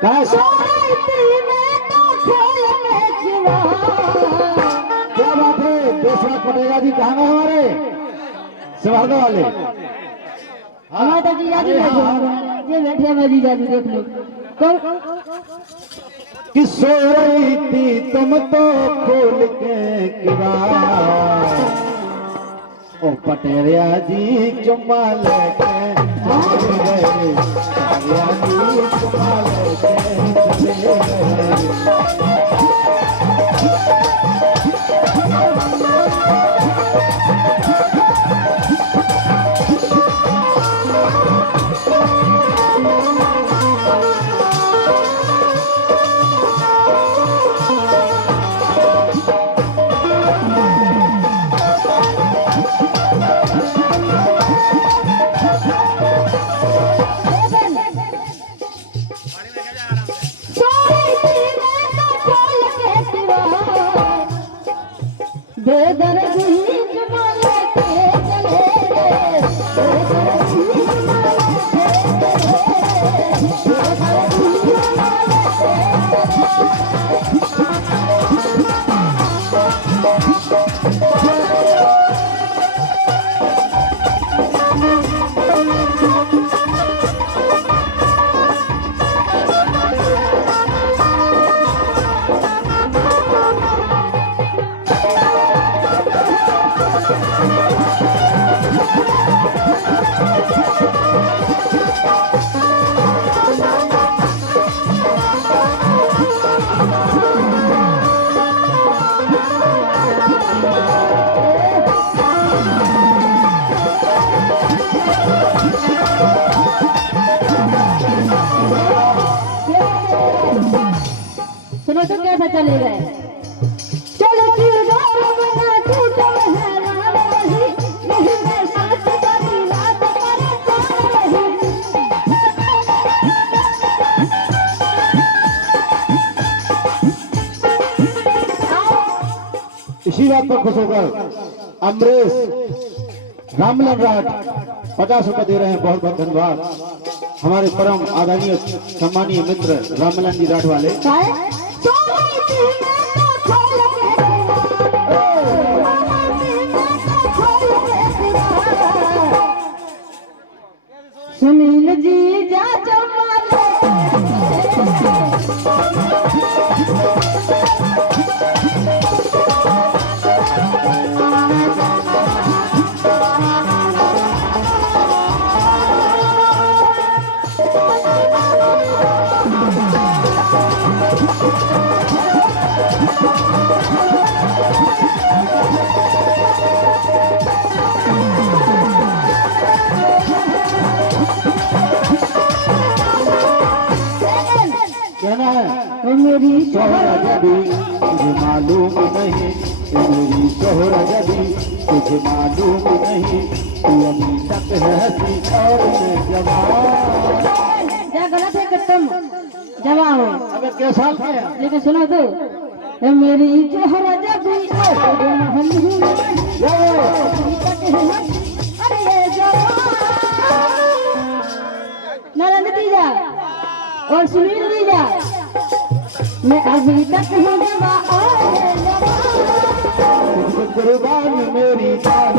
क्या बात है देशराज पटेला जी कहाँ हैं हमारे सवादा वाले हमारे तो जीजा जी ये बैठे हैं जीजा जी देख लो कि सो रही थी तुम तो खोल के किवाड़ ओ पटेरिया जी चुम्मा लेके चले गए पटेरिया जी चुम्मा लेके चले गए सुनो तो कैसा चले गए चलो इसी बात पर खुश होकर अमरीश रामलाल राठ 50 रुपए दे रहे हैं। बहुत बहुत धन्यवाद हमारे परम आदरणीय सम्मानीय मित्र रामलाल जी राठ वाले। सुनील जी जा कहना है मेरी शोहरा जबी तुझे मालूम नहीं मेरी शोहरा जबी तुझे मालूम नहीं तू अभी तक है हंसी और मैं जवान। गलत है कि तुम जवाब हो अबे क्या साल का है लेकिन सुनो तो मेरी चेहरा जब नरेंद्र दीजा और सुनील दीजा मैं अभी तक हूँ कुर्बान मेरी जान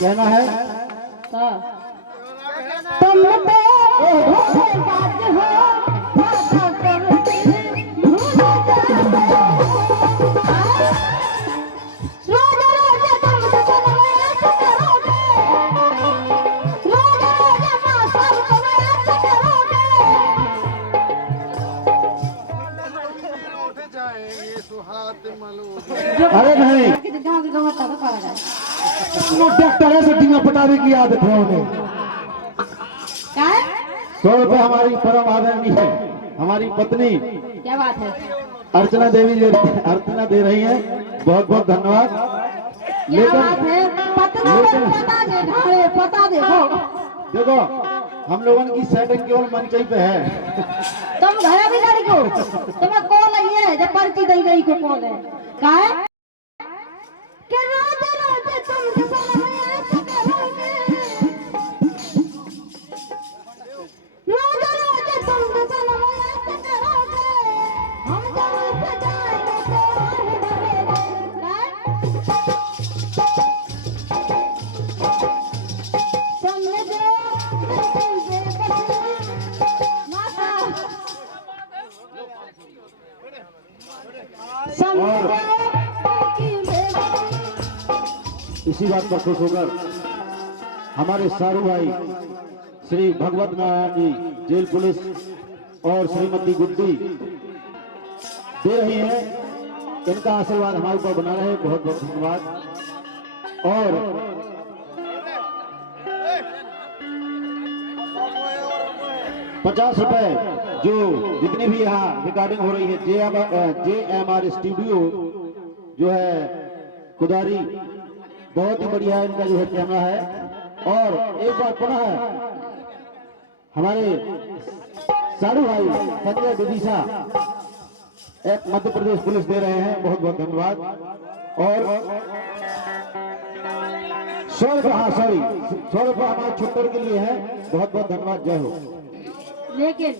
कहना है तुम बात हो अरे नहीं ट्रैक्टर है सट्टी में पटावे की आदत है उन्हें। क्या है? 100 रुपए हमारी परम आदरणीय है हमारी पत्नी क्या बात है? अर्चना अर्चना दे रही है, बहुत बहुत धन्यवाद। क्या बात है? पता दे ढाले, पता देखो। देखो हम लोगों की सेटिंग केवल मंचई पे है। तुम घर भी लड़ी को तुम्हें कॉल आई है जब पर्ची दी गई को कॉल है। क्या है? कि रोज रोज तुम सलाह ऐसे करोगे, रोज रोज तुम सलाह ऐसे करोगे, हम जहाँ से जाएंगे तो आगे बढ़ेंगे। समझो माता इसी बात पर खुश होकर हमारे सारू भाई श्री भगवत नारायण जी जेल पुलिस और श्रीमती गुड्डी दे रही है, इनका आशीर्वाद हमारे ऊपर बना रहे, बहुत बहुत धन्यवाद। और ₹50 जो जितनी भी यहाँ रिकॉर्डिंग हो रही है JMR स्टूडियो जो है कुदारी, बहुत ही बढ़िया इनका जो है कैमरा है। और एक बार पुनः हमारे सारू भाई संजय विदिशा एक मध्य प्रदेश पुलिस दे रहे हैं, बहुत बहुत धन्यवाद। और 100 रुपये, हाँ सॉरी 100 रुपये हमारे छुट्टर के लिए है, बहुत बहुत धन्यवाद। जय हो। लेकिन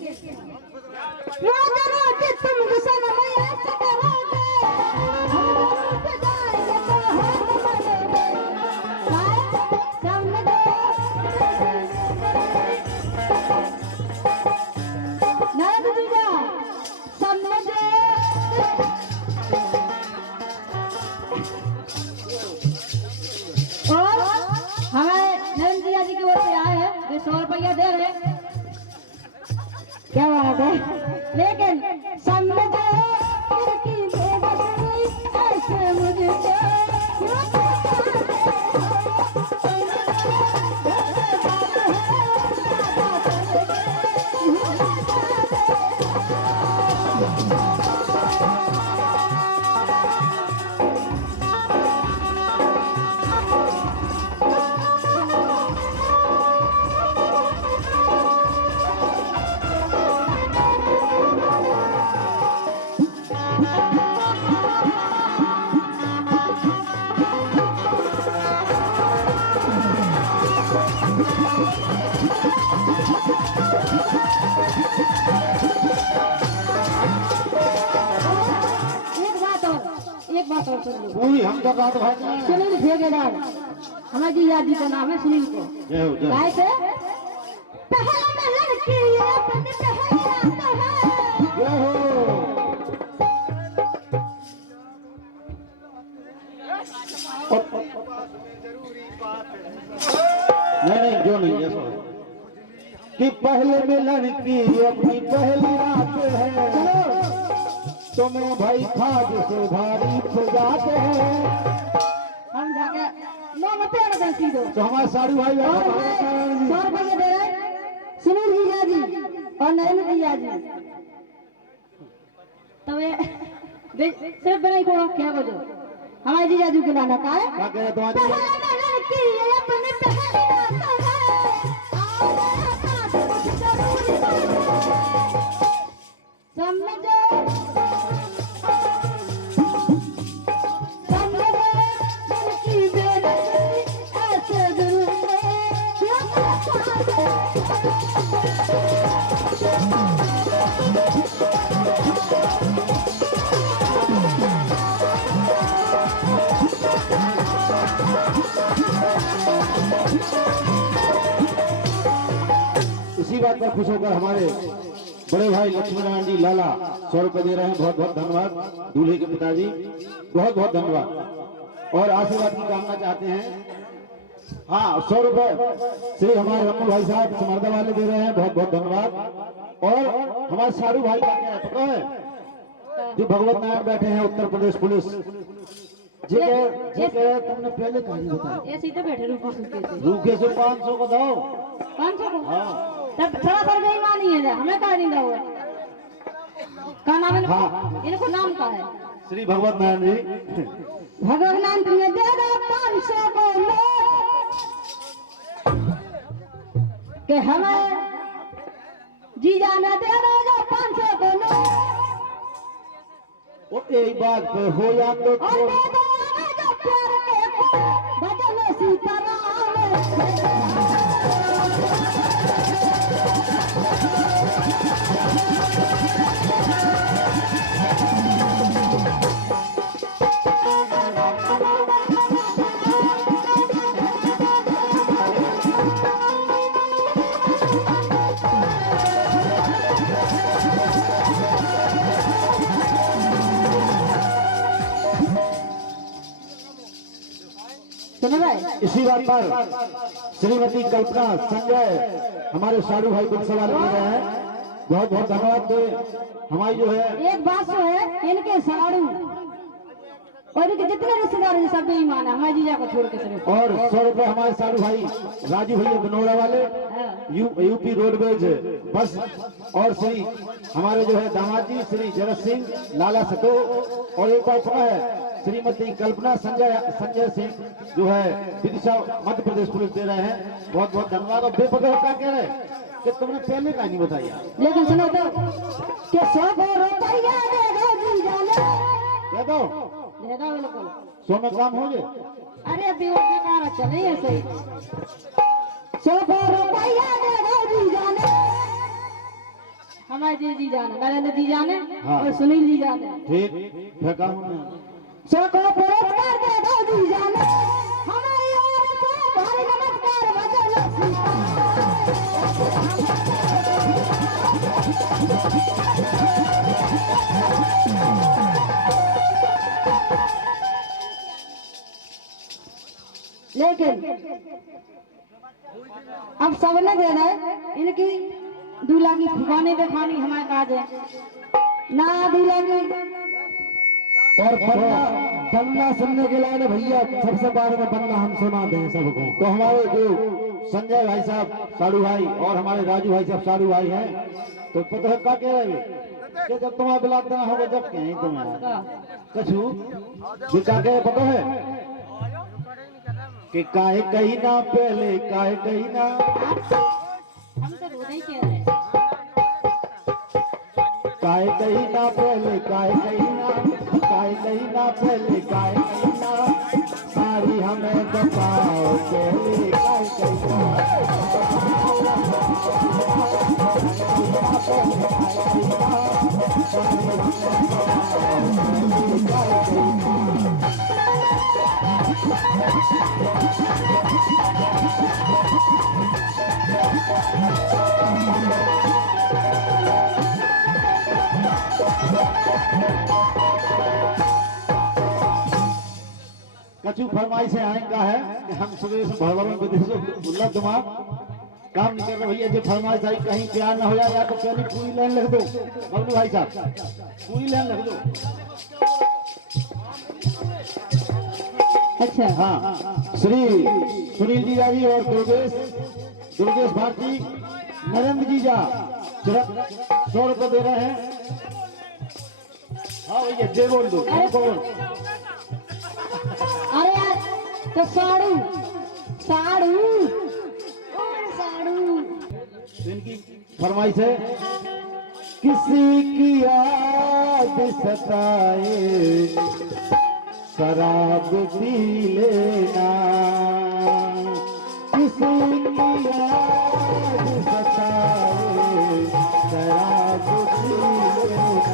रोज रोज तुम सलाह ऐसे करोगे, हम जहाँ से जाएंगे तो हम बढ़ेंगे। नरेंद्र जीजा समझो। और हमारे नरेंद्र जीजा जी की ओर से आए हैं, वे 100 रुपया दे रहे हैं। क्या बात है? लेकिन समझो की बेबसी ऐसे मुझे पूरी हम तो बात भाई सुनील ठेकेदार हमारे जी यादी का नाम है सुनील को। जय हो जय गाय से पहले में लड़की अपने पहचानता है। जय हो। नहीं जो नहीं ऐसा कि पहले में लड़की अपनी पहली रात है, तुम्हें भाई खाद से भारी जाते हैं। हम जाके नो मत पेड़ दे दो तो हमारे सारू भाई 100 रुपये दे रहे सुनील जीजा जी और नरेंद्र जीजा जी। तो ये सिर्फ बनाई को क्या बोलो हमारे जीजा जी के नाना का है। क्या कह रहे तुम्हारे लड़की अपने पहले रात है, समझो इसी बात पर खुश होकर हमारे बड़े भाई लक्ष्मी नारायण जी लाला 100 रुपए दे रहे हैं, बहुत बहुत धन्यवाद। दूल्हे के पिताजी बहुत बहुत धन्यवाद और आशीर्वाद की कामना चाहते हैं। हाँ 100 रुपए श्री हमारे रमन भाई साहब समर्दा वाले दे रहे हैं, बहुत बहुत धन्यवाद। और हमारे सारू भाई का क्या है पता है, जो भगवत नारायण बैठे हैं उत्तर प्रदेश पुलिस तुमने पहले कहानी बताई। ऐसे ही तो बैठे रूखे सूखे से। रूखे से 500 को दो। 500 को? हाँ। तब थोड़ा सा बेईमानी है, हमें कहा नहीं दो। का नाम है इनको? हाँ। इनको नाम का है? श्री भगवत नारायण जी। भगवत नारायण जी ने दे दो 500 को नोट के हमें जीजा ने दे दो 500 को नोट। वो एक बात पे हो या तो और दे दो हमें जो प्यार के फूल बदले सीताराम। सुनो भाई, इसी बात पर श्रीमती कल्पना संजय हमारे साड़ू भाई को सवाल कर रहे हैं। बहुत बहुत धन्यवाद दे। हमारी जो है एक बात तो है, इनके साड़ू और इनके जितने रिश्तेदार हैं सब बेईमान है, हमारे जीजा को छोड़ के सिर्फ। और 100 रुपए हमारे साड़ू भाई राजू भैया बनोड़ा वाले यूपी रोडवेज बस। और श्री हमारे जो है दामाद जी श्री जगत सिंह लाला सतो। और एक बार पुनः है श्रीमती कल्पना संजय सिंह जो है विदिशा मध्य प्रदेश पुलिस दे रहे हैं। बहुत बहुत धन्यवाद। और बेपता क्या कह रहे हैं कि तुमने पहले कहानी बताई। लेकिन सुनो तो कि 100 रुपया दे दो जीजा ने। दे दो बिल्कुल 100 में काम हो गए। अरे अभी वो कार चले ऐसे ही 100 रुपया दे दो जीजा ने। हमारे जी जाने, नरेंद्र जी जाने और सुनील जी जाने। ठीक फिर काम होना। 100 को पुरस्कार दे दो जीजा ने। हमारी ओर से भारी नमस्कार बदलो लेकिन अब सबने देना है। इनकी दूल्हा की फुगाने दिखानी हमारे काज है ना। दूल्हा की और बन्ना सुनने के लिए भैया सबसे बाद में बन्ना हम सुना दें सबको। तो हमारे जो संजय भाई साहब साड़ू भाई और हमारे राजू भाई साहब साड़ू भाई हैं, तो पता है क्या कह रहे कि जब तुम्हारा बिलाप देना होगा जब कहें तुम्हें कछू क्या कहे पता है कि काहे कही ना पहले काहे कही ना। हम तो रोना ही कह रहे हैं। काहे कही ना पहले काहे कही ना, काहे कही ना पहले काहे कही ना, सारी हमें बताओ पहले काहे कही ना। कछु फरमाइश से आएगा है कि हम सुबह से भरभर में विदेशों दिमाग काम नहीं कर रहे भैया। जो फरमाइश आई कहीं प्यार ना हो जाए या तो पहले पूरी लाइन लिख दो बबलू भाई साहब, पूरी लाइन लिख दो। अच्छा हाँ, श्री सुनील जीजा जी और दुर्गेश भारती नरेंद्र जीजा 100 रुपए दे रहे हैं। हाँ भैया जय बोल दो बोल। अरे यार तो साड़ू साड़ू साड़ू इनकी फरमाइश है किसी की याद सताए शराब पी लेना, किसी की याद सताए शराब पी लेना।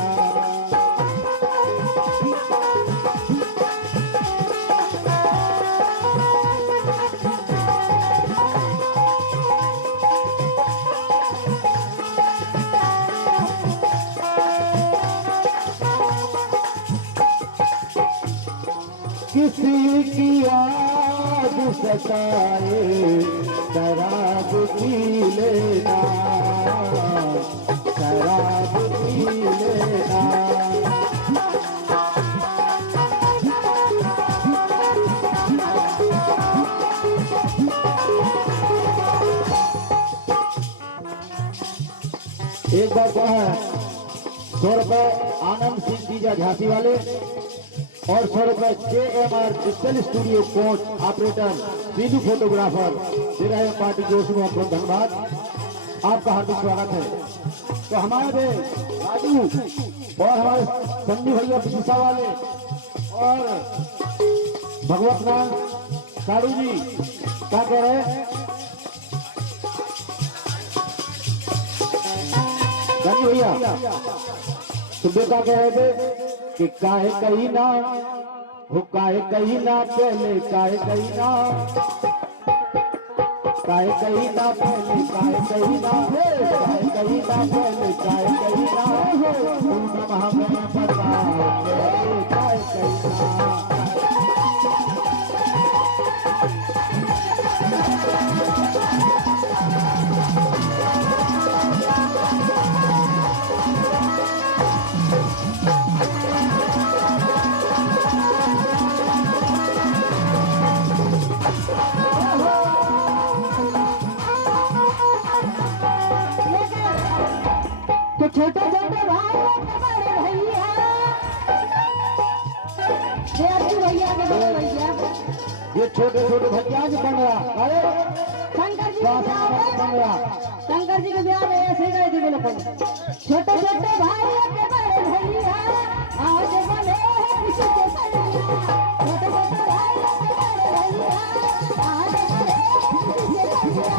किसी की याद सताए शराब पी लेना, शराब पी लेना। एक बार तो है 100 रुपए आनंद सिंह जीजा झांसी वाले और 100 रुपए JMR digital studio coach operator Sidhu photographer दे रहे हैं पार्टी जोश में। बहुत धन्यवाद, आपका हार्दिक स्वागत है। तो हमारे राजू और हमारे संजू भैया पिछा वाले और भगवत राम साड़ू जी क्या कह रहे हैं? संजू भैया सुबह क्या कह रहे थे कि काहे कहीं ना हो, काहे कहीं ना पहले, काहे कहीं ना, काहे कहीं ना पहले, काहे कहीं ना, काहे कहीं ना पहले, काहे कहीं ना हो, तुम हमें बताओ काहे कहीं ना। तो छोटे छोटे भाई बड़े भैया भैया के बड़े भैया ये छोटे छोटे भैया जो बन रहा, अरे शंकर जी के ब्याह में, शंकर जी के ब्याह में ऐसे गए थे बिल्कुल। छोटे छोटे भाई के बड़े भैया आज बने किसी के सैया, छोटे छोटे भाई के बड़े भैया आज बने किसी के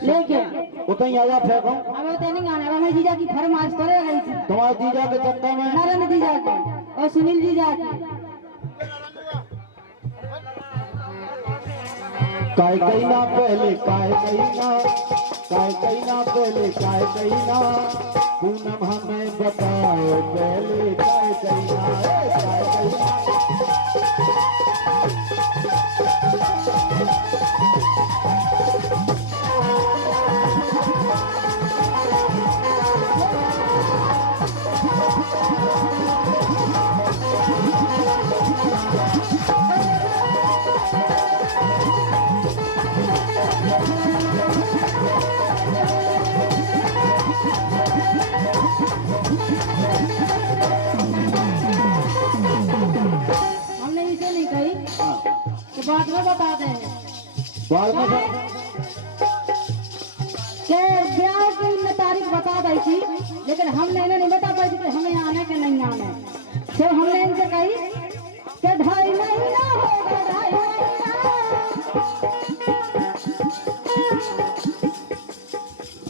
लेकिन उतनी आवाज फेंको। अब तो नहीं गाना, हमें जीजा की फरमाइश तो रह गई थी, तुम्हारे जीजा के चक्कर में नरेंद्र जीजा की और सुनील जीजा की। काहे कहीं ना पहले, काहे कहीं ना, काहे कहीं ना पहले, काहे कहीं ना, पूनम हमें बताओ पहले, काहे कहीं ना, काहे कहीं ना। हमने इसे नहीं कही कि बाद में बता दें बाद में कि ब्याह की मैं तारीख बता दी थी, लेकिन हमने इन्हें नहीं बता पाई थी कि हमें आने के नहीं आने। तो हमने इनसे कही कि 2.5 महीना होगा, 2.5 महीना।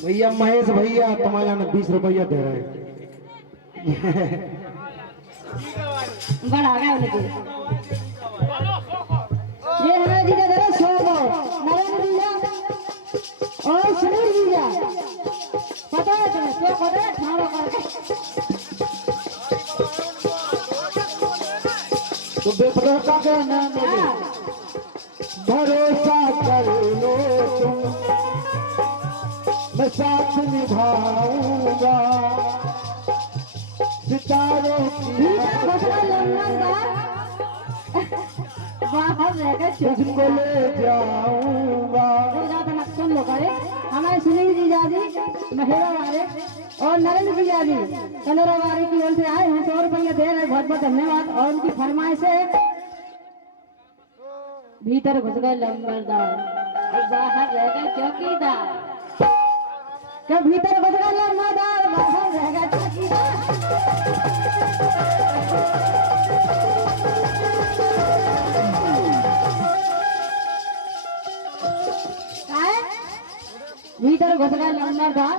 भैया महेश भैया तुम्हारे यहाँ 20 रुपया दे रहे हैं। बढ़ा गया उनके ये हमारे जीजा दे रहे 100 नरेंद्र जीजा और सुनील जीजा। पता है तुम्हें क्या पता है? ठाड़ो करके तो बेभरोसा कहना मुझे, भरोसा कर लो तुम, मैं साथ निभाऊंगा सितारों की जीजा घोषणा लंबा बाहर रह गए तुझको ले जाऊंगा। सुन लो करे हमारे सुनील जीजा जी महेरा वाले और नरेंद्र जीजा जी कलोरा वाले की ओर से आए हैं, 100 रुपया दे रहे, बहुत बहुत धन्यवाद। और उनकी फरमाइश है भीतर घुस गए लंबरदार और बाहर रह गए चौकीदार, क्या भीतर घुस गए लंबरदार बाहर रह गए चौकीदार। भीतर घुस गए लंबरदार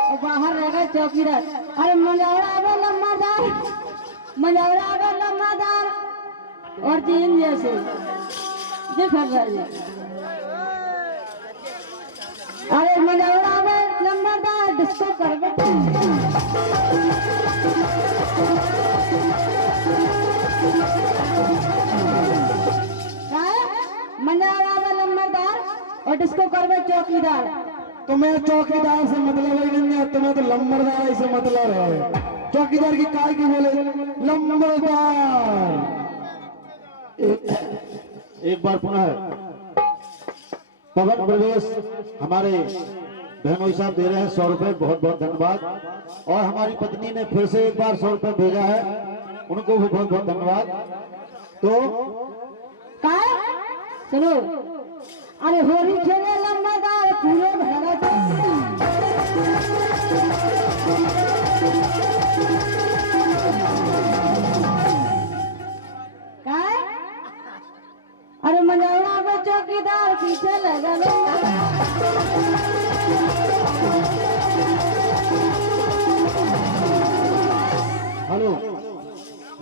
और बाहर रह गए चौकीदार। अरे मजावड़ा आ गया लंबरदार, मजावड़ा आ गया लंबरदार और जीन जैसे दिख रहे हैं। अरे मजावड़ा आ गया लंबरदार, डिस्को कर मजावड़ा आ गया लंबरदार और डिस्को कर चौकीदार। तुम्हें चौकीदार से मतलब है नहीं, तुम्हें तो लंबरदार से मतलब है। चौकीदार की काय की बोले लंबरदार। एक बार पुनः पवन प्रवेश हमारे बहनोई साहब दे रहे हैं 100 रुपए, बहुत बहुत धन्यवाद। और हमारी पत्नी ने फिर से एक बार 100 रुपए भेजा है, उनको भी बहुत बहुत धन्यवाद। तो काय सुनो, अरे होली खेले लंबादार पूरे भरत काय, अरे मंजौरा पे चौकीदार पीछे लगल। हेलो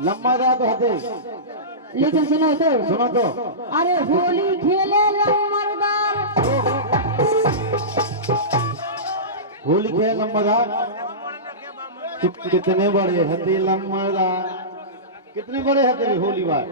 लंबादार तो हते, लेकिन सुनो तो अरे होली खेले लंबरदार, होली खेले लंबादार। कितने बड़े हते लंबादार, कितने बड़े हते होली बार।